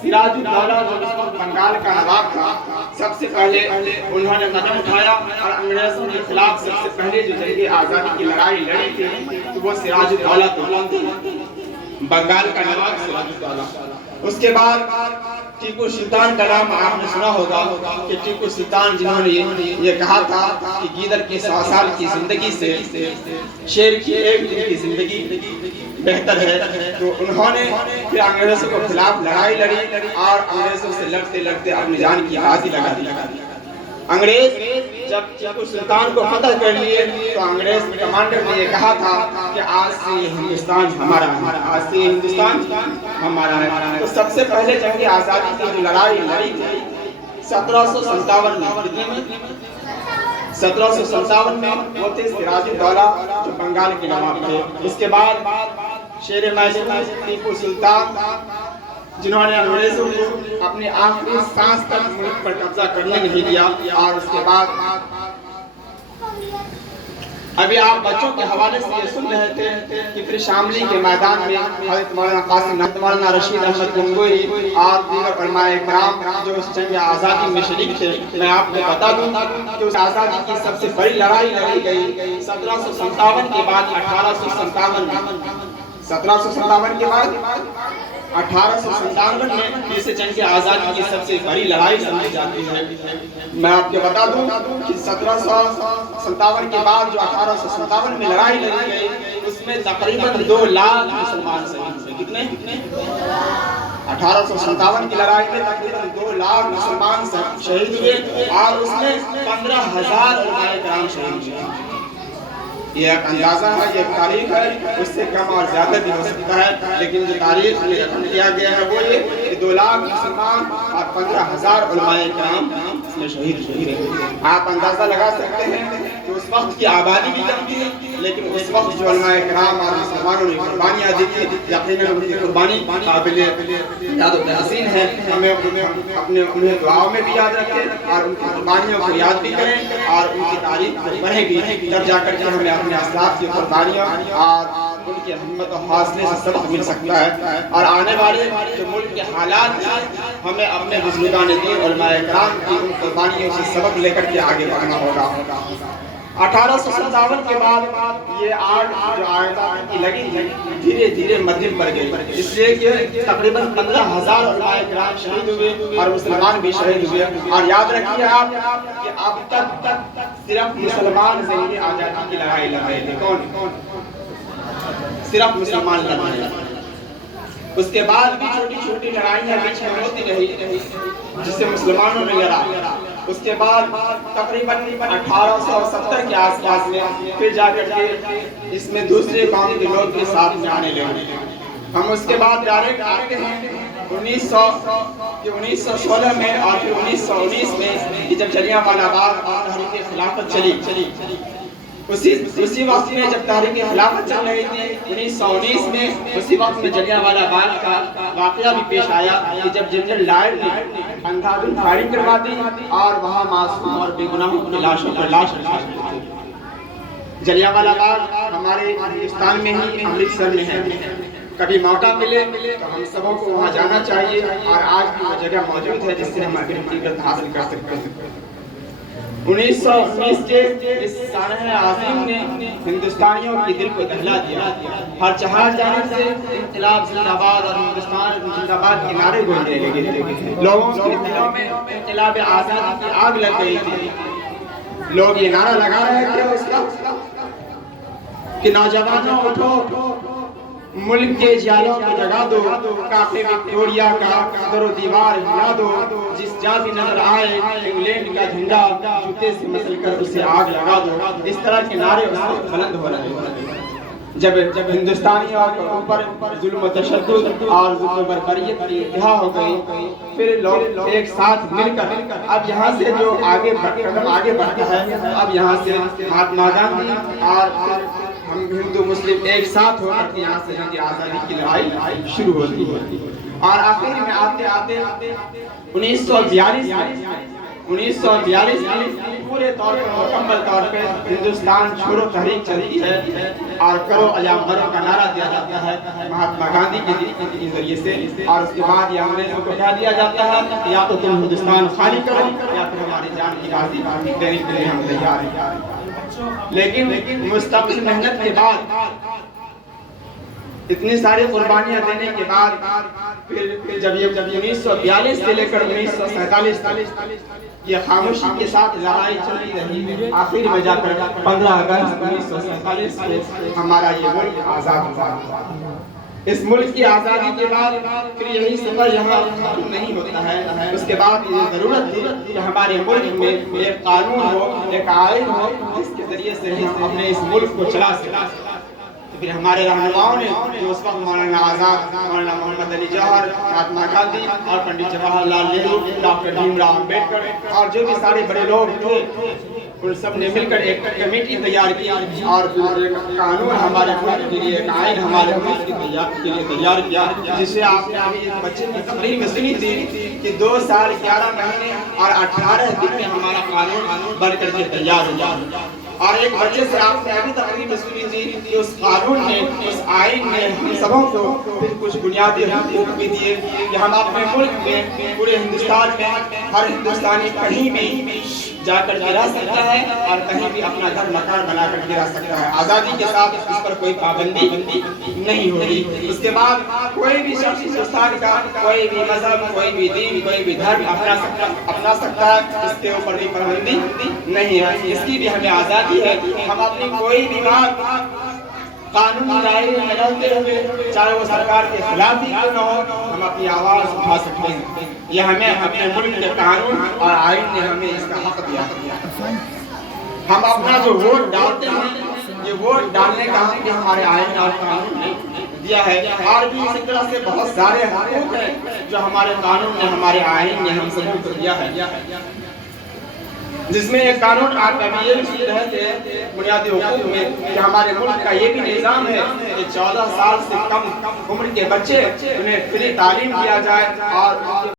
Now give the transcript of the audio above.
سراج الدولہ جو اس وقت بنگال کا نواب تھا، سب سے پہلے انہوں نے قدم اٹھایا اور انگریزوں کے خلاف سب سے پہلے جو جنگ آزادی کی لڑائی لڑی تھی تو وہ سراج الدولہ تو کون تھی؟ بنگال کا نواب سراج الدولہ۔ اس کے بعد ٹیپو سلطان کا نام آپ نے سنا ہوگا کہ ٹیپو سلطان جنہوں نے یہ کہا تھا کہ گیدڑ کی 100 سال کی زندگی سے شیر کی ایک دن کی زندگی بہتر ہے، تو انہوں نے پھر انگریزوں کے خلاف لڑائی لڑی اور انگریزوں سے لڑتے لڑتے اپنی جان کی بازی لگا دی۔ انگریز جب ٹیپو سلطان کو فتح کر لیے تو انگریز کمانڈر نے یہ کہا تھا کہ آج سے یہ ہندوستان ہمارا ہے، آج سے یہ ہندوستان ہمارا ہے۔ تو سب سے پہلے جنگ آزادی کی جو لڑائی لڑی تھی 1757 میں، کتنے میں؟ 1757 میں وہ تھے سراج الدولہ جو بنگال کے نواب تھے۔ اس کے بعد شیر معصوم ٹیپو سلطان جنہوں نے انگریزوں کو اپنے آخری سانس تک ملک پر قبضہ کرنے نہیں دیا، اور اس کے بعد ابھی آپ بچوں کے حوالے سے یہ سن رہے تھے کہ پھر شاملی کے میدان میں حضرت مولانا قاسم، مولانا رشید احمد گنگوئی اور دیگر علماء کرام جو اس جنگ آزادی میں شریک تھے، میں آپ کو بتا دوں کہ اس آزادی کی سب سے بڑی لڑائی لڑی گئی 1757 کے بعد 1857 میں۔ 1757 کے بعد 1857 میں اسے جنگ آزادی کی سب سے بڑی لڑائی سمجھی جاتی ہے۔ میں آپ کو بتا دوں کہ 1757 کے بعد جو 1857 میں لڑائی لڑی گئی اس میں تقریباً 2 لاکھ مسلمان شہید ہوئے۔ کتنے؟ 1857 کی لڑائی میں تقریباً 2 لاکھ مسلمان شہید ہوئے اور اس میں 15,000 علماء کرام شہید ہوئے۔ یہ ایک اندازہ ہے، یہ ایک تاریخ ہے، اس سے کم اور زیادہ بھی ہو سکتا ہے، لیکن جو تاریخ میں رقم کیا گیا ہے وہ یہ کہ 2 لاکھ مسلمان اور 15,000 علماء کرام اس میں شہید ہوئے۔ آپ اندازہ لگا سکتے ہیں کہ اس وقت کی آبادی بھی کم تھی، لیکن اس وقت جو علماء کرام اور مسلمانوں نے قربانیاں دی تھی، یقیناً ان کی قربانی قابل یاد و تحسین ہے۔ ہمیں انہیں دعاؤں میں بھی یاد رکھیں اور ان کی قربانیوں کو یاد بھی کریں اور ان کی تاریخ کو پڑھیں بھی، تب جا کر کے ہمیں اپنے اسلاف کی قربانیوں اور ان کے ہمت و حوصلے سے سبق مل سکتا ہے، اور آنے والے جو ملک کے حالات ہیں ہمیں اپنے بزرگان دین علماء کرام کی ان قربانیوں سے سبق لے کر کے آگے بڑھنا ہوگا۔ 1857 کے بعد یہ آگ جو آیات کی لگی تھی دھیرے دھیرے مدھم پر گئی، اس لیے کہ تقریباً 15,000 علماء کرام شہید ہوئے اور مسلمان بھی شہید ہوئے۔ اور یاد رکھیے آپ کہ اب تک صرف مسلمان جنگ آزادی کی لڑائی لڑ رہے تھے۔ کون؟ صرف مسلمان لڑ رہے تھے۔ اس کے بعد بھی چھوٹی چھوٹی لڑائیاں بیچ میں ہوتی رہی جس سے مسلمانوں نے لڑا۔ اس کے بعد تقریباً 1870 کے آس پاس میں پھر جا کر کے اس میں دوسرے قوم کے لوگ بھی ساتھ میں آنے لگے۔ ہم اس کے بعد ڈائریکٹ آتے ہیں 1916 میں اور پھر 1919 میں جب جلیانوالہ باغ اور تحریک خلافت چلی، اسی وقت میں جب تحریک خلافت چل رہی تھی 1919 میں، اسی وقت میں جلیانوالہ باغ کا واقعہ بھی پیش آیا کہ جب جنرل ڈائر نے اندھادھند فائرنگ کروا دی اور وہاں معصوم اور بے گناہوں کی لاشوں پر لاش رکھی۔ جلیانوالہ باغ ہمارے ہندوستان میں ہی امرتسر میں ہے، کبھی موقع ملے تو ہم سبوں کو وہاں جانا چاہیے، اور آج بھی وہ جگہ موجود ہے جس سے ہم اپنی حقیقت حاصل کر سکتے ہیں۔ 1919 کے اس سانحہ عظیم نے ہندوستانیوں کی دل کو دہلا دیا۔ ہر چہار جانب سے انقلاب زندہ باد اور ہندوستان زندہ باد کے نعرے گونجنے لگے۔ لوگوں کے دلوں میں انقلاب آزادی کی آگ لگ گئی تھی۔ لوگ یہ نعرہ لگا رہے تھے اس وقت کہ نوجوانوں اٹھو، ملک کے جالوں کو جگا دو، کافی وکٹوریا کا در و دیوار ہلا دو، جس جا بھی نظر آئے انگلینڈ کا جھنڈا جوتے سے مسل کر اسے آگ لگا دو۔ اس طرح کے نعرے اس وقت بلند ہو رہے ہیں۔ جب ہندوستانیوں کے اوپر ظلم و تشدد اور ظلم و بربریت کی انتہا ہو گئی، پھر لوگ ایک ساتھ مل کر اب یہاں سے جو قدم آگے بڑھتا ہے، اب یہاں سے مہاتما گاندھی اور ہم ہندو مسلم ایک ساتھ ہو کر یہاں سے جنگ آزادی کی لڑائی شروع ہوتی ہے۔ اور آخر میں آتے 1942 میں پورے طور پر مکمل طور پہ ہندوستان چھوڑو تحریک چلتی ہے اور کرو یا مرو کا نعرہ دیا جاتا ہے مہاتما گاندھی کے ذریعے سے، اور اس کے بعد یہ انگریزوں کو کہہ دیا جاتا ہے یا تو تم ہندوستان خالی کرو یا پھر ہماری جان کی بازی دینے کے لیے ہم تیار ہیں۔ لیکن مستقل محنت کے بعد، اتنی ساری قربانیاں دینے کے بعد، پھر جب 1942 سے لے کر 1947 تک یہ خاموشی کے ساتھ لڑائی چلتی رہی، آخر میں جا کر 15 اگست 1947 کو ہمارا یہ ملک آزاد ہوا۔ اس ملک کی آزادی کے بعد پھر یہی سفر یہاں ختم نہیں ہوتا ہے، اس کے بعد یہ ضرورت تھی کہ ہمارے ملک میں ایک قانون ہو، ایک آئین ہو جس کے ذریعے سے ہم اپنے اس ملک کو چلا سکیں۔ پھر ہمارے رہنماؤں نے جو اس وقت مولانا آزاد، مولانا محمد علی جوہر، مہاتما گاندھی اور پنڈت جواہر لال نہرو، ڈاکٹر بھیم راؤ امبیڈکر اور جو بھی سارے بڑے لوگ تھے، ان سب نے مل کر ایک کمیٹی تیار کی اور ایک قانون ہمارے ملک کے لیے، ایک آئین ہمارے ملک کے لیے تیار کیا، جسے آپ نے ابھی اس بچے کی تقریر میں سنی تھی کہ 2 سال 11 مہینے اور 18 دن میں ہمارا قانون بن کر کے تیار ہو جائے۔ اور ایک بچے سے آپ نے ابھی تقریر میں سنی تھی کہ اس قانون نے، اس آئین نے ہم سبوں کو پھر کچھ بنیادی حقوق بھی دیے کہ ہم اپنے ملک میں، پورے ہندوستان میں، ہر ہندوستانی کہیں بھی جا کر کے رہ سکتا ہے اور کہیں بھی اپنا گھر مکان بنا کر کے رہ سکتا ہے، آزادی کے ساتھ اس پر کوئی پابندی نہیں ہوگی۔ اس کے بعد کوئی بھی شخص ہندوستان کا کوئی بھی مذہب، کوئی بھی دین، کوئی بھی دھرم اپنا سکتا ہے، اس کے اوپر بھی پابندی نہیں ہے، اس کی بھی ہمیں آزادی ہے۔ ہم اپنی کوئی بھی بات قانونی دائرے میں رہتے ہوئے، چاہے وہ سرکار کے خلاف بھی کیوں نہ ہو، ہم اپنی آواز اٹھا سکتے ہیں۔ یہ ہمیں اپنے ملک کے قانون اور آئین نے ہمیں اس کا حق دیا۔ ہم اپنا جو ووٹ ڈالتے ہیں، یہ ووٹ ڈالنے کا حق بھی ہمارے آئین اور قانون نے دیا ہے، اور بھی اسی طرح سے بہت سارے حقوق ہیں جو ہمارے قانون نے، ہمارے آئین نے ہم سب کو دیا ہے، جس میں ایک قانون آپ ابھی یہ بھی رہتے ہیں بنیادی حقوق میں کہ ہمارے ملک کا یہ بھی نظام ہے کہ 14 سال سے کم عمر کے بچے انہیں فری تعلیم دیا جائے اور